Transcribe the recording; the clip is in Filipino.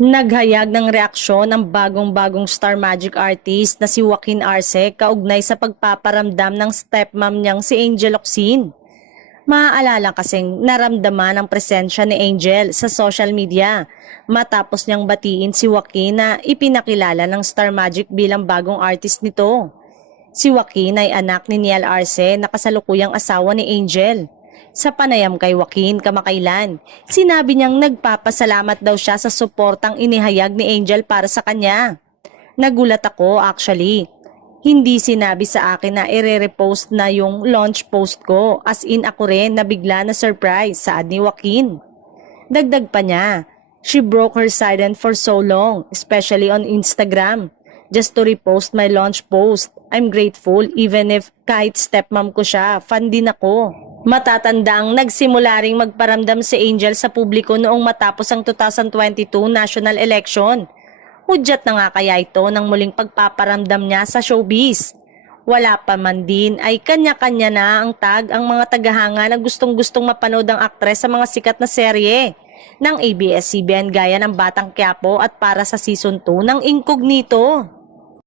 Naghayag ng reaksyon ang bagong-bagong star magic artist na si Joaquin Arce kaugnay sa pagpaparamdam ng stepmom niyang si Angel Locsin. Maaalala kasing naramdaman ang presensya ni Angel sa social media matapos niyang batiin si Joaquin na ipinakilala ng Star Magic bilang bagong artist nito. Si Joaquin ay anak ni Niall Arce na kasalukuyang asawa ni Angel. Sa panayam kay Joaquin kamakailan, sinabi niyang nagpapasalamat daw siya sa suportang inihayag ni Angel para sa kanya. Nagulat ako actually. Hindi sinabi sa akin na ire-repost na yung launch post ko, as in ako rin na bigla na surprise, saad ni Joaquin. Dagdag pa niya, she broke her silence for so long, especially on Instagram, just to repost my launch post. I'm grateful even if kahit stepmom ko siya, fan din ako. Matatandang nagsimula ring magparamdam si Angel sa publiko noong matapos ang 2022 national election. Hudyat na nga kaya ito ng muling pagpaparamdam niya sa showbiz. Wala pa man din ay kanya-kanya na ang tag ang mga tagahanga na gustong-gustong mapanood ang aktres sa mga sikat na serye ng ABS-CBN gaya ng Batang Quiapo at para sa season 2 ng Incognito.